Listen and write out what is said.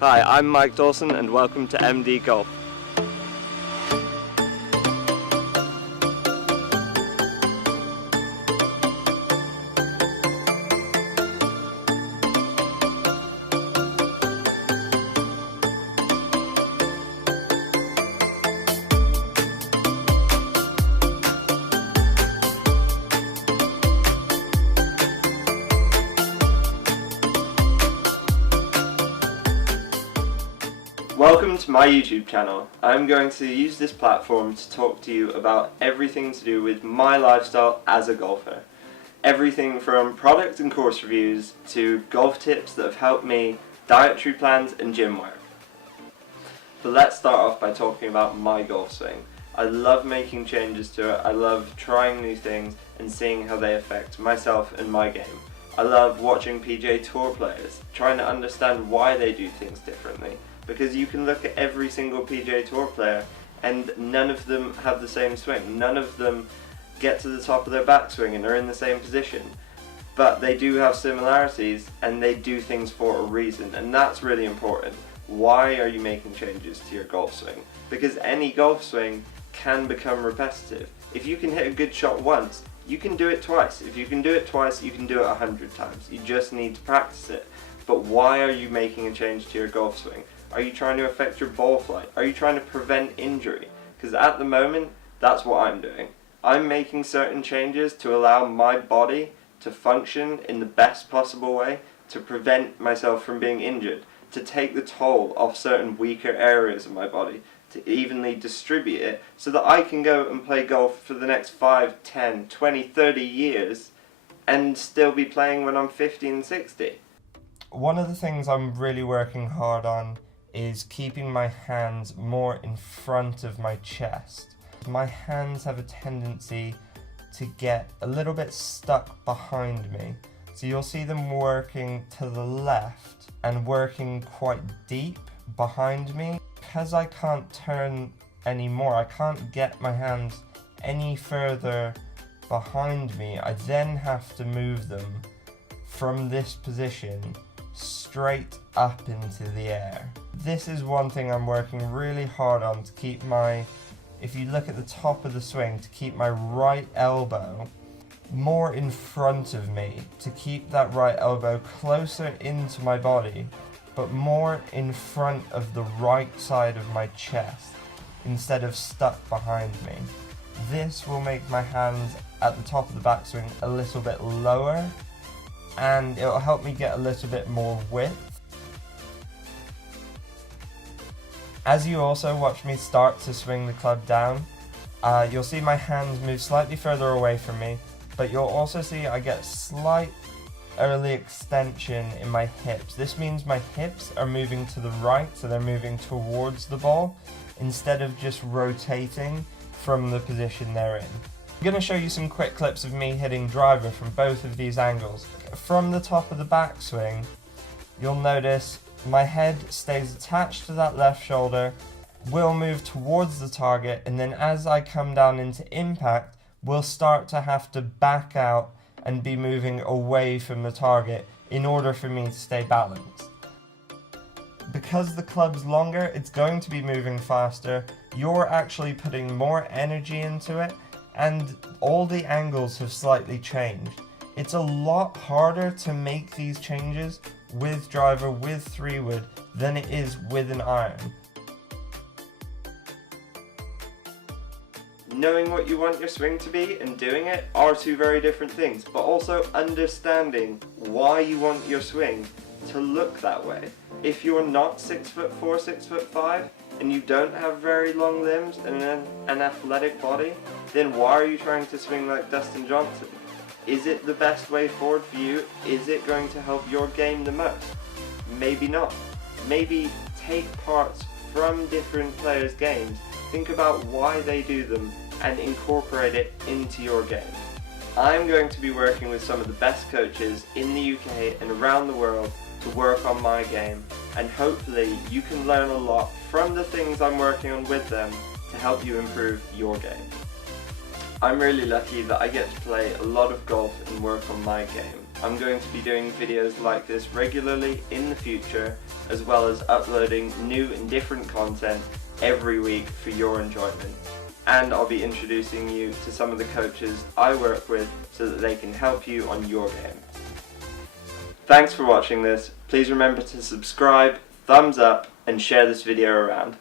Hi, I'm Mike Dawson and welcome to MD Golf. Welcome to my YouTube channel. I'm going to use this platform to talk to you about everything to do with my lifestyle as a golfer. Everything from product and course reviews to golf tips that have helped me, dietary plans and gym work. But let's start off by talking about my golf swing. I love making changes to it, I love trying new things and seeing how they affect myself and my game. I love watching PGA Tour players, trying to understand why they do things differently. Because you can look at every single PGA Tour player and none of them have the same swing. None of them get to the top of their backswing and are in the same position. But they do have similarities and they do things for a reason, and that's really important. Why are you making changes to your golf swing? Because any golf swing can become repetitive. If you can hit a good shot once, you can do it twice. If you can do it twice, you can do it 100 times. You just need to practice it. But why are you making a change to your golf swing? Are you trying to affect your ball flight? Are you trying to prevent injury? Because at the moment, that's what I'm doing. I'm making certain changes to allow my body to function in the best possible way, to prevent myself from being injured, to take the toll off certain weaker areas of my body, to evenly distribute it so that I can go and play golf for the next 5, 10, 20, 30 years and still be playing when I'm 50 and 60. One of the things I'm really working hard on is keeping my hands more in front of my chest. My hands have a tendency to get a little bit stuck behind me. So you'll see them working to the left and working quite deep behind me. Because I can't turn anymore, I can't get my hands any further behind me, I then have to move them from this position straight up into the air. This is one thing I'm working really hard on to keep my, if you look at the top of the swing, to keep my right elbow more in front of me, to keep that right elbow closer into my body, but more in front of the right side of my chest instead of stuck behind me. This will make my hands at the top of the backswing a little bit lower, and it'll help me get a little bit more width. As you also watch me start to swing the club down, you'll see my hands move slightly further away from me, but you'll also see I get slight early extension in my hips. This means my hips are moving to the right, so they're moving towards the ball instead of just rotating from the position they're in. I'm going to show you some quick clips of me hitting driver from both of these angles. From the top of the backswing, you'll notice my head stays attached to that left shoulder, will move towards the target, and then as I come down into impact, we'll start to have to back out and be moving away from the target in order for me to stay balanced. Because the club's longer, it's going to be moving faster. You're actually putting more energy into it, and all the angles have slightly changed. It's a lot harder to make these changes with driver, with 3-wood, than it is with an iron. Knowing what you want your swing to be and doing it are two very different things, but also understanding why you want your swing to look that way. If you're not 6'4", 6'5", and you don't have very long limbs and an athletic body, then why are you trying to swing like Dustin Johnson? Is it the best way forward for you? Is it going to help your game the most? Maybe not. Maybe take parts from different players' games, think about why they do them, and incorporate it into your game. I'm going to be working with some of the best coaches in the UK and around the world to work on my game, and hopefully you can learn a lot from the things I'm working on with them to help you improve your game. I'm really lucky that I get to play a lot of golf and work on my game. I'm going to be doing videos like this regularly in the future, as well as uploading new and different content every week for your enjoyment. And I'll be introducing you to some of the coaches I work with so that they can help you on your game. Thanks for watching this. Please remember to subscribe, thumbs up, and share this video around.